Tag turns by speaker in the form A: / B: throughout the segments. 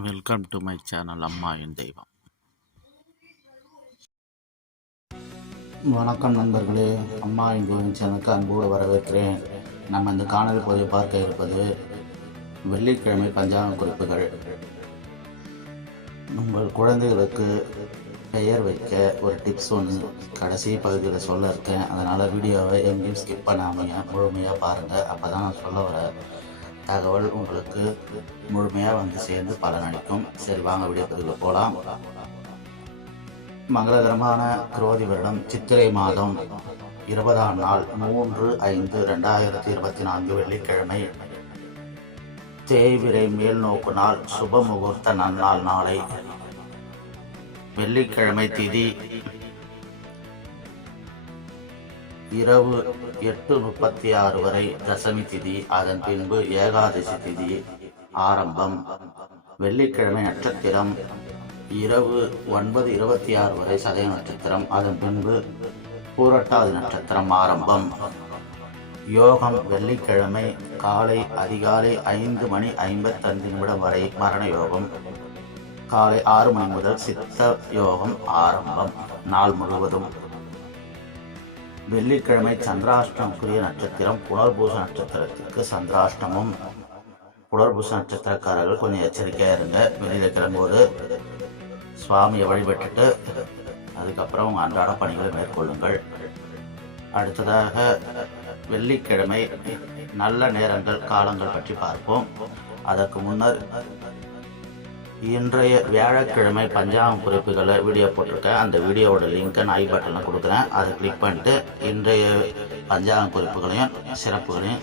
A: Welcome to my channel அம்மா என் தெய்வம்
B: வணக்கம் நண்பர்களே. அம்மா எங்கள் சேனலுக்கு அன்போடு வரவேற்கிறேன். நம்ம இந்த காணொலி பகுதியை பார்க்க இருப்பது வெள்ளிக்கிழமை பஞ்சாங்க குறிப்புகள். உங்கள் குழந்தைகளுக்கு பெயர் வைக்க ஒரு டிப்ஸ் ஒன்று கடைசி பகுதியில் சொல்ல இருக்கேன். அதனால் வீடியோவை எங்கேயும் ஸ்கிப் பண்ணாமல் முழுமையாக பாருங்கள் அப்போ தான் நான் சொல்ல வரேன் தகவல் உங்களுக்கு முழுமையாக வந்து சேர்ந்து பலனளிக்கும். சரி வாங்க விடியப்பதுக்கு போகலாம் மங்களகரமான குரோதி வருடம் சித்திரை மாதம் இருபதாம் நாள் மூன்று ஐந்து ரெண்டாயிரத்தி இருபத்தி நான்கு வெள்ளிக்கிழமை. தேய்விரை மேல் நோக்கு நாள் சுப முகூர்த்த நன்னாள் நாளை. வெள்ளிக்கிழமை திதி இரவு எட்டு முப்பத்தி ஆறு வரை தசமி திதி அதன் பின்பு ஏகாதசி திதி ஆரம்பம். வெள்ளிக்கிழமை நட்சத்திரம் இரவு ஒன்பது இருபத்தி ஆறு வரை சதய நட்சத்திரம் அதன் பின்பு பூரட்டாதி நட்சத்திரம் ஆரம்பம். யோகம் வெள்ளிக்கிழமை காலை அதிகாலை ஐந்து மணி ஐம்பத்தைந்து நிமிடம் வரை மரண யோகம். காலை ஆறு மணி முதல் சித்த யோகம் ஆரம்பம். நாள் முழுவதும் வெள்ளிக்கிழமை சந்திராஷ்டமக்குரிய நட்சத்திரம் புனர்பூச நட்சத்திரத்திற்கு சந்திராஷ்டமம். புனர்பூச நட்சத்திரக்காரர்கள் கொஞ்சம் எச்சரிக்கையாக இருங்க. வெளியில் கிளம்பும்போது சுவாமியை வழிபட்டுட்டு அதுக்கப்புறம் உங்கள் அன்றாட பணிகளை மேற்கொள்ளுங்கள். அடுத்ததாக வெள்ளிக்கிழமை நல்ல நேரங்கள் காலங்கள் பற்றி பார்ப்போம். அதற்கு முன்னர் இன்றைய வியாழக்கிழமை பஞ்சாங்கம் குறிப்புகளை வீடியோ போட்டிருக்கேன். அந்த வீடியோவோட லிங்க்கை நான் ஐ பட்டனில் கொடுக்குறேன். அதை கிளிக் பண்ணிட்டு இன்றைய பஞ்சாங்கம் குறிப்புகளையும் சிறப்புகளையும்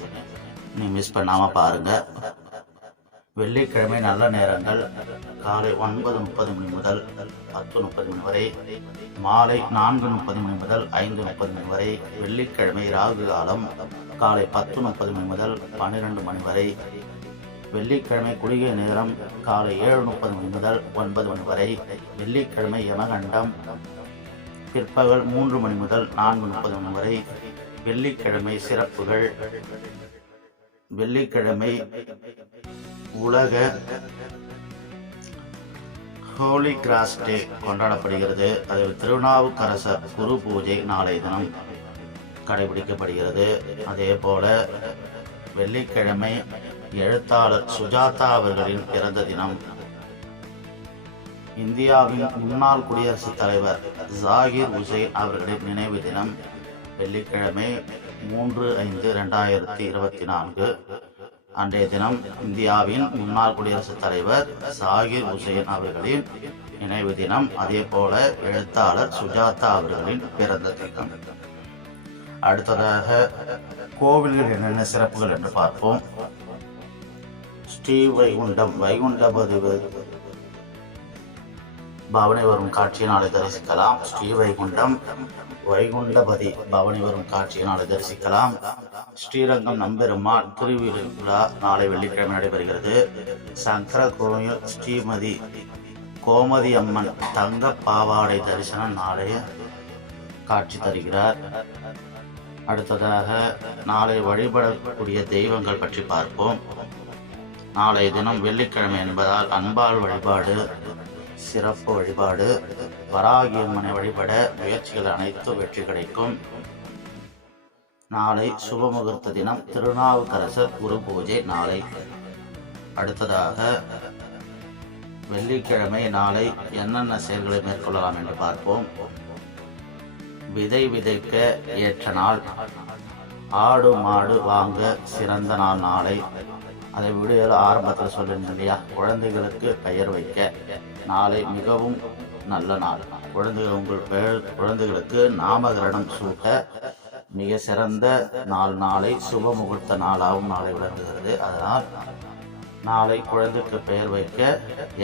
B: நீ மிஸ் பண்ணாமல் பாருங்கள் வெள்ளிக்கிழமை நல்ல நேரங்கள். காலை ஒன்பது முப்பது மணி முதல் பத்து முப்பது மணி வரை. மாலை நான்கு முப்பது மணி முதல் ஐந்து முப்பது மணி வரை. வெள்ளிக்கிழமை ராகு காலம். காலை பத்து முப்பது மணி முதல் பன்னிரெண்டு மணி வரை. வெள்ளிக்கிழமை குளிகை நேரம் காலை ஏழு முப்பது மணி முதல் ஒன்பது மணி வரை. வெள்ளிக்கிழமை யமகண்டம். பிற்பகல் மூன்று மணி முதல் நான்கு முப்பது மணி வரை. வெள்ளிக்கிழமை சிறப்புகள். வெள்ளிக்கிழமை உலக ஹோலி கிராஸ் டே கொண்டாடப்படுகிறது. அதில் திருநாவுக்கரசர் குரு பூஜை நாளைய தினம் கடைபிடிக்கப்படுகிறது. அதே போல வெள்ளிக்கிழமை எழுத்தாளர் சுஜாதா அவர்களின் பிறந்த தினம். இந்தியாவின் முன்னாள் குடியரசுத் தலைவர் ஜாகிர் உசேன் அவர்களின் நினைவு தினம் வெள்ளிக்கிழமை மூன்று ஐந்து ரெண்டாயிரத்தி இருபத்தி நான்கு. அன்றைய தினம் இந்தியாவின் முன்னாள் குடியரசுத் தலைவர் ஜாகிர் உசேன் அவர்களின் நினைவு தினம் அதே போல எழுத்தாளர் சுஜாதா அவர்களின் பிறந்த தினம். அடுத்ததாக கோவில்கள் என்னென்ன சிறப்புகள் என்று பார்ப்போம். ஸ்ரீ வைகுண்டம் வைகுண்டபதி பவனி வரும் காட்சியை நாளை தரிசிக்கலாம். ஸ்ரீ வைகுண்டம் வைகுண்டபதி பவனி வரும் காட்சியை நாளை தரிசிக்கலாம். ஸ்ரீரங்கம் நம்பெருமாள் திருவிழா நாளை வெள்ளிக்கிழமை நடைபெறுகிறது. சங்கர கோயில் ஸ்ரீமதி கோமதி அம்மன் தங்க பாவாடை தரிசனம் நாளைய காட்சி தருகிறார். அடுத்ததாக நாளை வழிபடக்கூடிய தெய்வங்கள் பற்றி பார்ப்போம். நாளைய தினம் வெள்ளிக்கிழமை என்பதால் அன்பால் வழிபாடு சிறப்பு வழிபாடு வராகியம்மனை வழிபட முயற்சிகள் அனைத்தும் வெற்றி கிடைக்கும். நாளை சுபமுகூர்த்த தினம் திருநாவுக்கரசர் குரு பூஜை நாளை. அடுத்ததாக வெள்ளிக்கிழமை நாளை என்னென்ன செயல்களை மேற்கொள்ளலாம் என்று பார்ப்போம். விதை விதைக்க ஏற்ற நாள். ஆடு மாடு வாங்க சிறந்த நாள் நாளை. அதை வீடியோவில் ஆரம்பத்தில் சொல்லியிருந்தேன் இல்லையா? குழந்தைகளுக்கு பெயர் வைக்க. நாளை மிகவும் நல்ல நாள். குழந்தைகள் உங்கள் பெயர் குழந்தைகளுக்கு நாமகரணம் சூட்ட மிக சிறந்த நாள் நாளை சுப முகூர்த்த நாளாகவும் நாளை விளங்குகிறது. அதனால் நாளை குழந்தைக்கு பெயர் வைக்க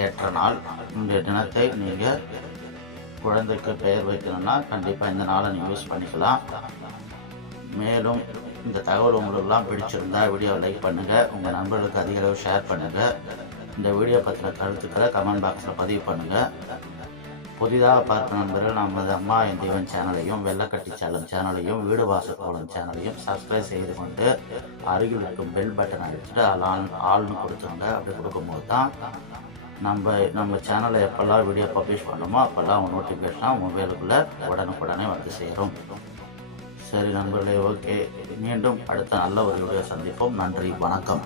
B: ஏற்ற நாள். இந்த தினத்தை நீங்கள் குழந்தைக்கு பெயர் வைக்கணும்னா கண்டிப்பாக இந்த நாளை நீங்கள் யூஸ் பண்ணிக்கலாம். மேலும் இந்த தகவல் உங்களுக்கெல்லாம் பிடிச்சிருந்தா வீடியோவை லைக் பண்ணுங்கள் உங்கள் நண்பர்களுக்கு அதிக அளவு ஷேர் பண்ணுங்கள் இந்த வீடியோ பற்றின கருத்துக்களை கமெண்ட் பாக்ஸில் பதிவு பண்ணுங்கள் புதிதாக பார்க்க நண்பர்கள் நமது அம்மா என் தெய்வன் சேனலையும் வெள்ளக்கட்டி சேலம் சேனலையும் வீடு வாசக்கோளம் சேனலையும் சப்ஸ்கிரைப் செய்து கொண்டு அருகில் இருக்கும் பெல் பட்டன் அடிச்சுட்டு ஆல் ஆள்னு கொடுத்துருங்க. அப்படி கொடுக்கும்போது தான் நம்ம நம்ம சேனலை எப்போல்லாம் வீடியோ பப்ளிஷ் பண்ணணுமோ அப்போல்லாம் அவங்க நோட்டிஃபிகேஷன் மொபைலுக்குள்ளே உடனுக்குடனே வந்து சேரும். சரி நண்பர்களே ஓகே. மீண்டும் அடுத்த நல்ல ஒரு வீடியோ சந்திப்போம். நன்றி வணக்கம்.